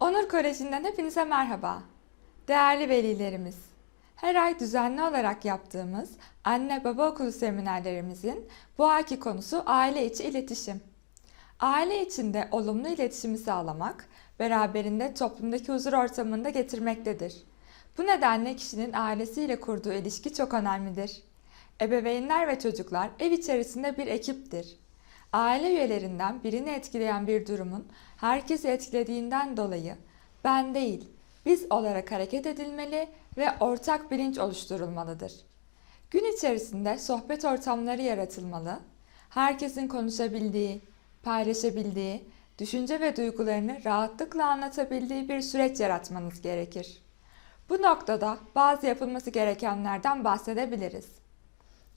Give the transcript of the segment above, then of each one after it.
Onur Koleji'nden hepinize merhaba. Değerli velilerimiz, her ay düzenli olarak yaptığımız anne baba okulu seminerlerimizin bu ayki konusu aile içi iletişim. Aile içinde olumlu iletişimi sağlamak, beraberinde toplumdaki huzur ortamını da getirmektedir. Bu nedenle kişinin ailesiyle kurduğu ilişki çok önemlidir. Ebeveynler ve çocuklar ev içerisinde bir ekiptir. Aile üyelerinden birini etkileyen bir durumun herkesi etkilediğinden dolayı ben değil, biz olarak hareket edilmeli ve ortak bilinç oluşturulmalıdır. Gün içerisinde sohbet ortamları yaratılmalı, herkesin konuşabildiği, paylaşabildiği, düşünce ve duygularını rahatlıkla anlatabildiği bir süreç yaratmanız gerekir. Bu noktada bazı yapılması gerekenlerden bahsedebiliriz.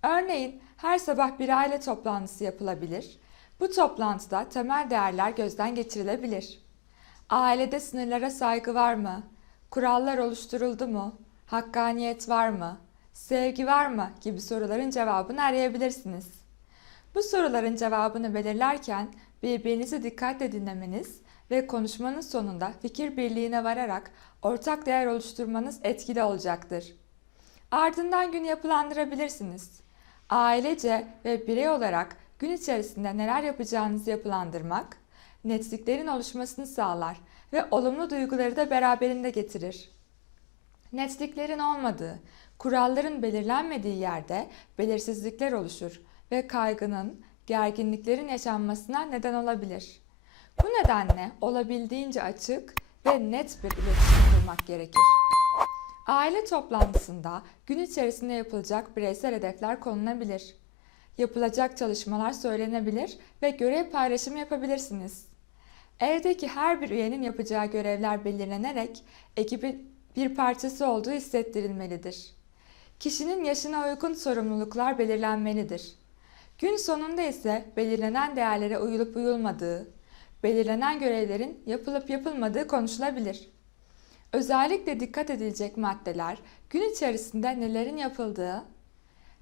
Örneğin her sabah bir aile toplantısı yapılabilir. Bu toplantıda temel değerler gözden geçirilebilir. Ailede sınırlara saygı var mı? Kurallar oluşturuldu mu? Hakkaniyet var mı? Sevgi var mı? gibi soruların cevabını arayabilirsiniz. Bu soruların cevabını belirlerken birbirinizi dikkatle dinlemeniz ve konuşmanın sonunda fikir birliğine vararak ortak değer oluşturmanız etkili olacaktır. Ardından günü yapılandırabilirsiniz. Ailece ve birey olarak gün içerisinde neler yapacağınızı yapılandırmak, netliklerin oluşmasını sağlar ve olumlu duyguları da beraberinde getirir. Netliklerin olmadığı, kuralların belirlenmediği yerde belirsizlikler oluşur ve kaygının, gerginliklerin yaşanmasına neden olabilir. Bu nedenle olabildiğince açık ve net bir iletişim kurmak gerekir. Aile toplantısında gün içerisinde yapılacak bireysel hedefler konulabilir. Yapılacak çalışmalar söylenebilir ve görev paylaşımı yapabilirsiniz. Evdeki her bir üyenin yapacağı görevler belirlenerek ekibin bir parçası olduğu hissettirilmelidir. Kişinin yaşına uygun sorumluluklar belirlenmelidir. Gün sonunda ise belirlenen değerlere uyulup uyulmadığı, belirlenen görevlerin yapılıp yapılmadığı konuşulabilir. Özellikle dikkat edilecek maddeler gün içerisinde nelerin yapıldığı,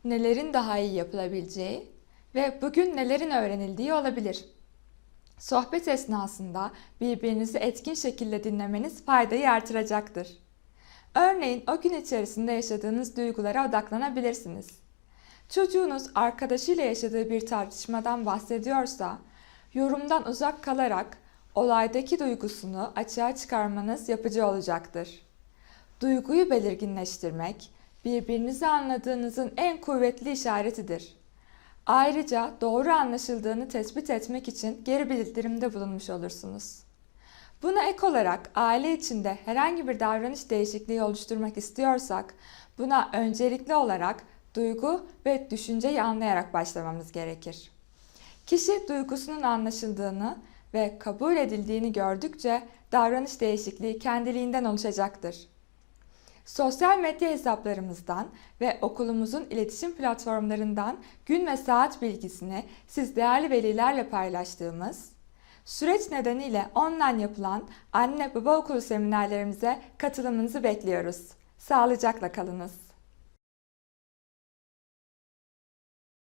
nelerin daha iyi yapılabileceği ve bugün nelerin öğrenildiği olabilir. Sohbet esnasında birbirinizi etkin şekilde dinlemeniz faydayı artıracaktır. Örneğin o gün içerisinde yaşadığınız duygulara odaklanabilirsiniz. Çocuğunuz arkadaşıyla yaşadığı bir tartışmadan bahsediyorsa, yorumdan uzak kalarak olaydaki duygusunu açığa çıkarmanız yapıcı olacaktır. Duyguyu belirginleştirmek, birbirinizi anladığınızın en kuvvetli işaretidir. Ayrıca doğru anlaşıldığını tespit etmek için geri bildirimde bulunmuş olursunuz. Buna ek olarak aile içinde herhangi bir davranış değişikliği oluşturmak istiyorsak buna öncelikli olarak duygu ve düşünceyi anlayarak başlamamız gerekir. Kişi duygusunun anlaşıldığını ve kabul edildiğini gördükçe davranış değişikliği kendiliğinden oluşacaktır. Sosyal medya hesaplarımızdan ve okulumuzun iletişim platformlarından gün ve saat bilgisini siz değerli velilerle paylaştığımız, süreç nedeniyle online yapılan anne baba okulu seminerlerimize katılımınızı bekliyoruz. Sağlıcakla kalınız.